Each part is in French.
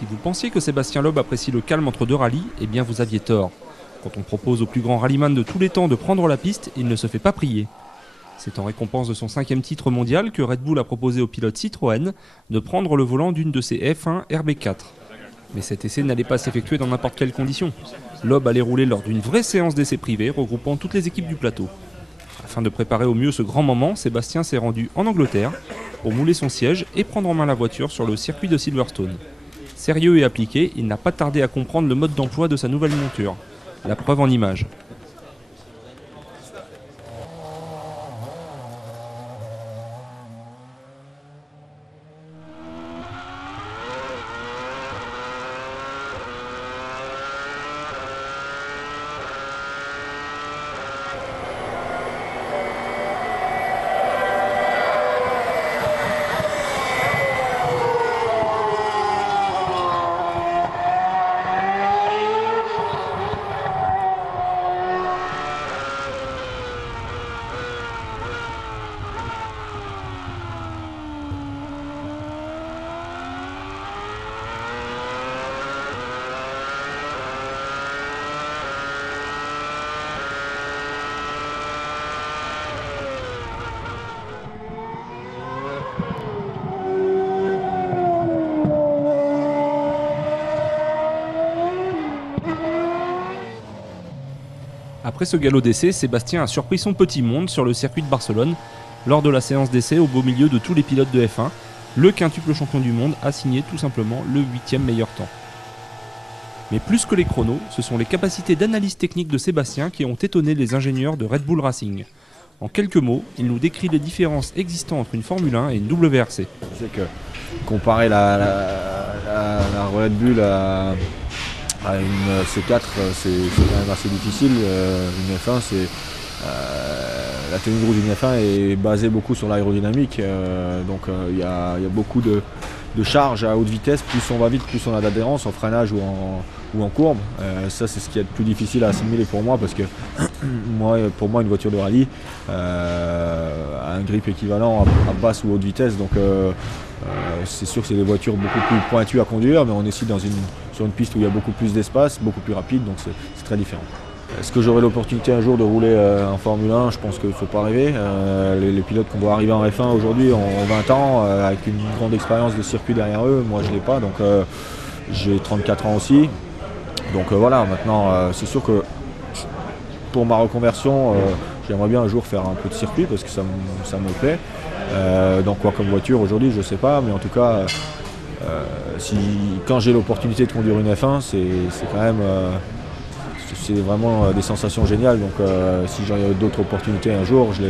Si vous pensiez que Sébastien Loeb apprécie le calme entre deux rallyes, eh bien vous aviez tort. Quand on propose au plus grand rallyman de tous les temps de prendre la piste, il ne se fait pas prier. C'est en récompense de son 5e titre mondial que Red Bull a proposé au pilote Citroën de prendre le volant d'une de ses F1 RB4. Mais cet essai n'allait pas s'effectuer dans n'importe quelle condition. Loeb allait rouler lors d'une vraie séance d'essai privée regroupant toutes les équipes du plateau. Afin de préparer au mieux ce grand moment, Sébastien s'est rendu en Angleterre pour mouler son siège et prendre en main la voiture sur le circuit de Silverstone. Sérieux et appliqué, il n'a pas tardé à comprendre le mode d'emploi de sa nouvelle monture. La preuve en images. Après ce galop d'essai, Sébastien a surpris son petit monde sur le circuit de Barcelone. Lors de la séance d'essai, au beau milieu de tous les pilotes de F1, le quintuple champion du monde a signé tout simplement le 8e meilleur temps. Mais plus que les chronos, ce sont les capacités d'analyse technique de Sébastien qui ont étonné les ingénieurs de Red Bull Racing. En quelques mots, il nous décrit les différences existantes entre une Formule 1 et une WRC. Je sais que comparer la Red Bull à une C4, c'est quand même assez difficile. Une F1, la tenue de roue d'une F1 est basée beaucoup sur l'aérodynamique. Donc il y a beaucoup de charges à haute vitesse. Plus on va vite, plus on a d'adhérence en freinage ou en courbe. Ça, c'est ce qui est le plus difficile à assimiler pour moi, parce que pour moi, une voiture de rallye a un grip équivalent à basse ou haute vitesse. Donc c'est sûr que c'est des voitures beaucoup plus pointues à conduire, mais on est ici sur une piste où il y a beaucoup plus d'espace, beaucoup plus rapide, donc c'est très différent. Est-ce que j'aurai l'opportunité un jour de rouler en Formule 1? Je pense qu'il ne faut pas rêver. Les pilotes qu'on voit arriver en F1 aujourd'hui ont 20 ans, avec une grande expérience de circuit derrière eux. Moi, je ne l'ai pas, donc j'ai 34 ans aussi. Donc voilà, maintenant, c'est sûr que pour ma reconversion, j'aimerais bien un jour faire un peu de circuit, parce que ça me plaît. Donc quoi comme voiture aujourd'hui, je ne sais pas, mais en tout cas, quand j'ai l'opportunité de conduire une F1, c'est quand même... c'est vraiment des sensations géniales, donc si j'aurais d'autres opportunités un jour, je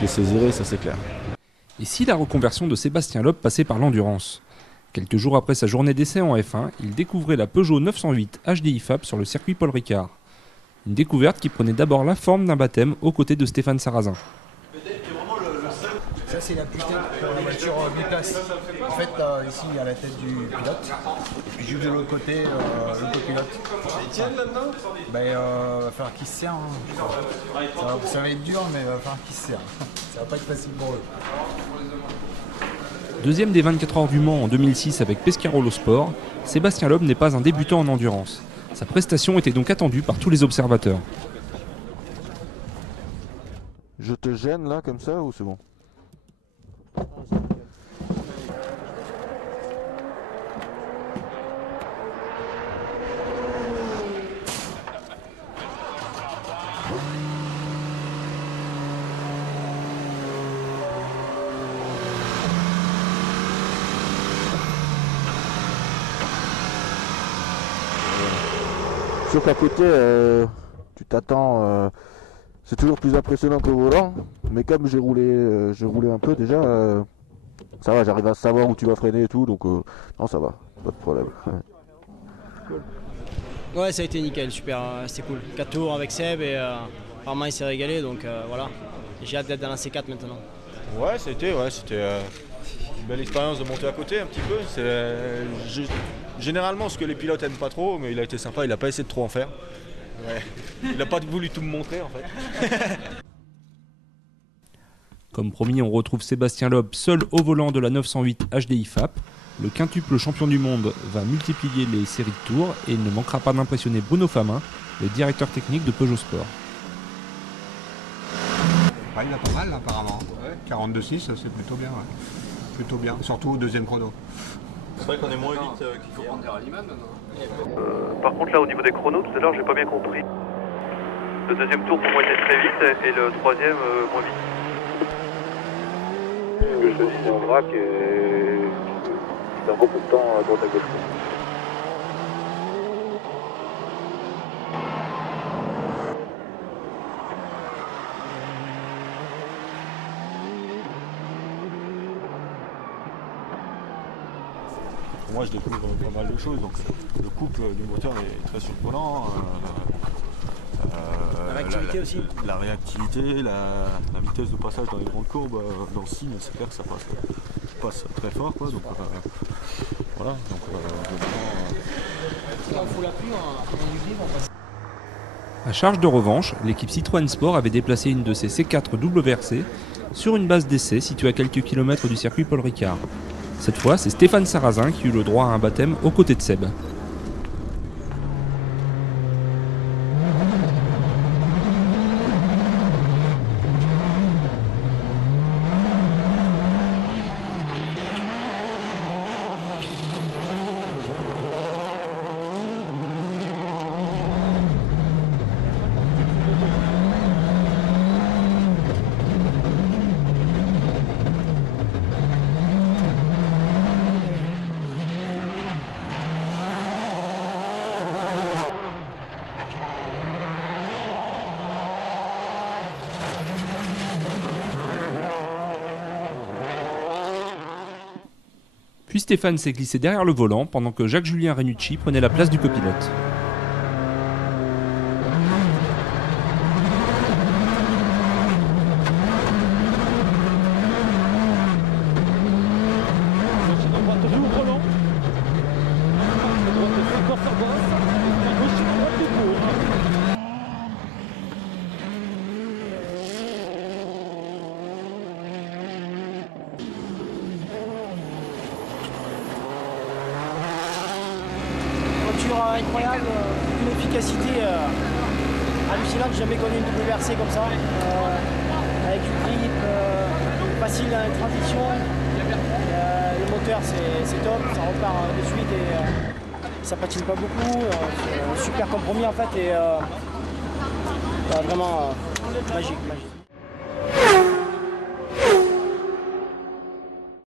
les saisirai, ça c'est clair. Et si la reconversion de Sébastien Loeb passait par l'endurance? Quelques jours après sa journée d'essai en F1, il découvrait la Peugeot 908 HDI FAB sur le circuit Paul Ricard. Une découverte qui prenait d'abord la forme d'un baptême aux côtés de Stéphane Sarrazin. Ça, c'est la putée pour la voiture biplace. En fait, ici, il y a la tête du pilote. Et puis juste de l'autre côté, le copilote. Ils tiennent maintenant? Il va falloir qu'ils se serrent. Ça va être dur, mais il va falloir qu'ils se serrent. Ça va pas être facile pour eux. Deuxième des 24 heures du Mans en 2006 avec Pescarolo Sport, Sébastien Loeb n'est pas un débutant en endurance. Sa prestation était donc attendue par tous les observateurs. Je te gêne là comme ça ou c'est bon? Sauf qu'à côté, tu t'attends, c'est toujours plus impressionnant qu'au volant, mais comme j'ai roulé un peu déjà, ça va, j'arrive à savoir où tu vas freiner et tout, donc non, ça va, pas de problème. Ouais, ça a été nickel, super, c'était cool. 4 tours avec Seb et apparemment il s'est régalé, donc voilà, j'ai hâte d'être dans la C4 maintenant. Ouais, c'était une belle expérience de monter à côté un petit peu. Généralement ce que les pilotes aiment pas trop, mais il a été sympa, il n'a pas essayé de trop en faire. Ouais. Il n'a pas voulu tout me montrer en fait. Comme promis, on retrouve Sébastien Loeb seul au volant de la 908 HDI FAB. Le quintuple champion du monde va multiplier les séries de tours et il ne manquera pas d'impressionner Bruno Famin, le directeur technique de Peugeot Sport. Ah, il a pas mal là, apparemment. 42,6, c'est plutôt bien. Ouais. Plutôt bien, surtout au deuxième chrono. C'est vrai qu'on est moins vite qu'il faut prendre des rallyman maintenant. Par contre là au niveau des chronos, tout à l'heure j'ai pas bien compris. Le deuxième tour pour moi était très vite et le troisième moins vite. Ce que je te dis, c'est un vrac et il perd beaucoup de temps à droite à gauche. Moi je découvre pas mal de choses, donc le couple du moteur est très surprenant. La réactivité aussi. La réactivité, la vitesse de passage dans les grandes courbes, dans le signe, c'est clair que ça passe très fort. Quoi, donc, voilà. Donc, Quand il faut l'appui, on livre, on passe. À charge de revanche, l'équipe Citroën Sport avait déplacé une de ses C4 WRC sur une base d'essai située à quelques kilomètres du circuit Paul Ricard. Cette fois, c'est Stéphane Sarrazin qui eut le droit à un baptême aux côtés de Seb. Puis Stéphane s'est glissé derrière le volant pendant que Jacques-Julien Renucci prenait la place du copilote. Incroyable, une efficacité hallucinante, j'ai jamais connu une WRC comme ça, avec du grip, facile dans les transitions, le moteur c'est top, ça repart de suite et ça patine pas beaucoup, c'est un super compromis en fait et vraiment magique.